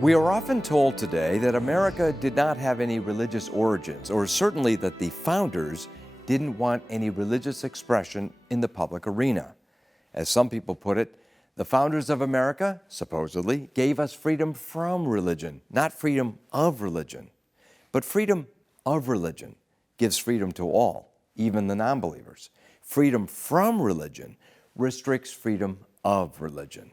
We are often told today that America did not have any religious origins, or certainly that the founders didn't want any religious expression in the public arena. As some people put it, the founders of America, supposedly, gave us freedom from religion, not freedom of religion. But freedom of religion gives freedom to all, even the non-believers. Freedom from religion restricts freedom of religion.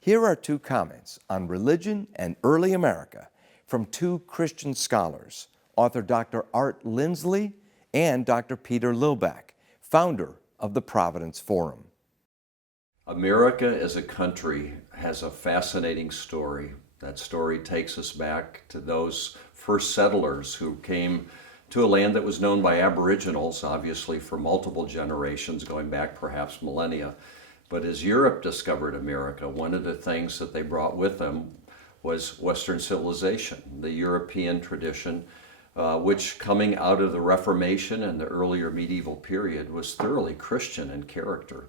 Here are two comments on religion and early America from two Christian scholars, author Dr. Art Lindsley and Dr. Peter Lillback, founder of the Providence Forum. America as a country has a fascinating story. That story takes us back to those first settlers who came to a land that was known by Aboriginals, obviously for multiple generations, going back perhaps millennia. But as Europe discovered America, one of the things that they brought with them was Western civilization, the European tradition, which coming out of the Reformation and the earlier medieval period was thoroughly Christian in character.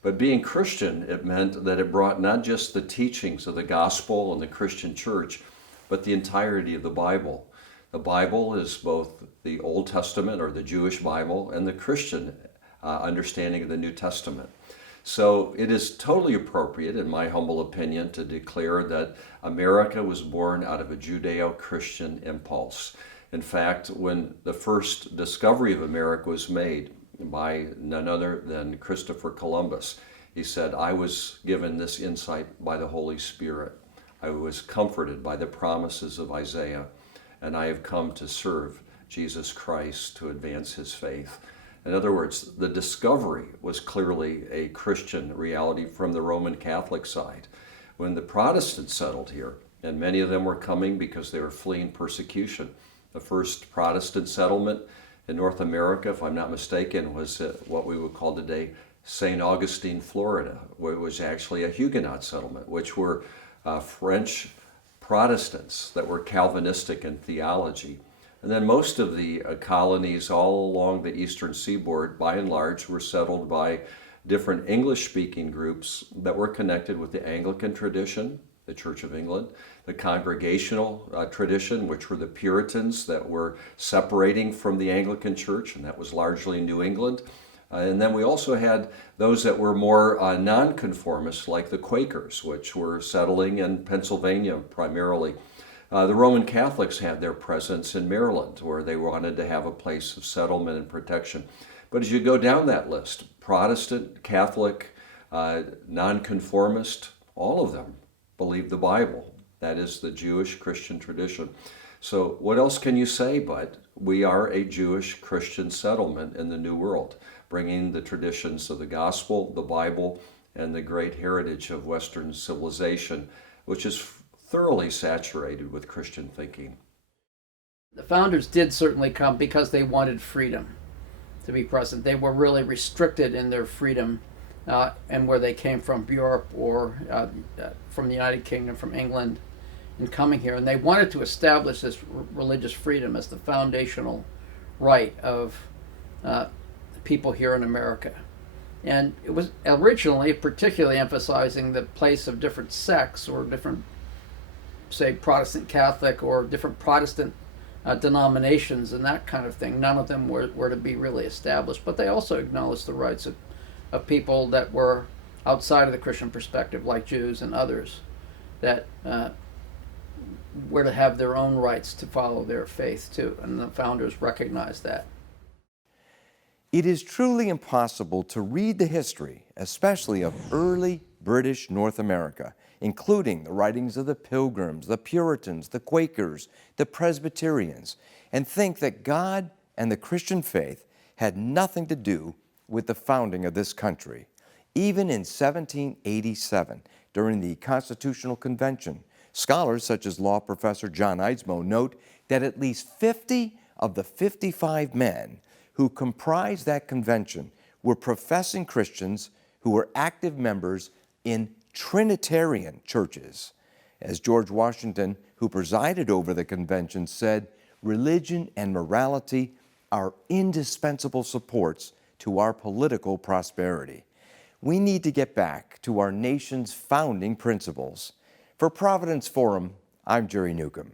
But being Christian, it meant that it brought not just the teachings of the gospel and the Christian church, but the entirety of the Bible. The Bible is both the Old Testament, or the Jewish Bible, and the Christian understanding of the New Testament. So it is totally appropriate, in my humble opinion, to declare that America was born out of a Judeo-Christian impulse. In fact, when the first discovery of America was made by none other than Christopher Columbus, he said, "I was given this insight by the Holy Spirit. I was comforted by the promises of Isaiah, and I have come to serve Jesus Christ to advance his faith." In other words, the discovery was clearly a Christian reality from the Roman Catholic side. When the Protestants settled here, and many of them were coming because they were fleeing persecution, the first Protestant settlement in North America, if I'm not mistaken, was what we would call today St. Augustine, Florida, where it was actually a Huguenot settlement, which were French Protestants that were Calvinistic in theology. And then most of the colonies all along the eastern seaboard, by and large, were settled by different English-speaking groups that were connected with the Anglican tradition, the Church of England, the Congregational tradition, which were the Puritans that were separating from the Anglican Church, and that was largely New England. And then we also had those that were more nonconformist, like the Quakers, which were settling in Pennsylvania primarily. The Roman Catholics had their presence in Maryland, where they wanted to have a place of settlement and protection. But as you go down that list, Protestant, Catholic, nonconformist, all of them believed the Bible. That is the Jewish Christian tradition. So what else can you say but we are a Jewish Christian settlement in the New World, bringing the traditions of the gospel, the Bible, and the great heritage of Western civilization, which is thoroughly saturated with Christian thinking. The founders did certainly come because they wanted freedom to be present. They were really restricted in their freedom and where they came from Europe or from the United Kingdom, from England, in coming here. And they wanted to establish this religious freedom as the foundational right of people here in America. And it was originally particularly emphasizing the place of different sects or different, say, Protestant Catholic or different Protestant denominations and that kind of thing. None of them were to be really established, but they also acknowledged the rights of people that were outside of the Christian perspective, like Jews and others, that were to have their own rights to follow their faith too, and the founders recognized that. It is truly impossible to read the history, especially of early British North America, including the writings of the Pilgrims, the Puritans, the Quakers, the Presbyterians, and think that God and the Christian faith had nothing to do with the founding of this country. Even in 1787, during the Constitutional Convention, scholars such as law professor John Eidsmoe note that at least 50 of the 55 men who comprised that convention were professing Christians who were active members in Trinitarian churches. As George Washington, who presided over the convention, said, "Religion and morality are indispensable supports to our political prosperity." We need to get back to our nation's founding principles. For Providence Forum, I'm Jerry Newcomb.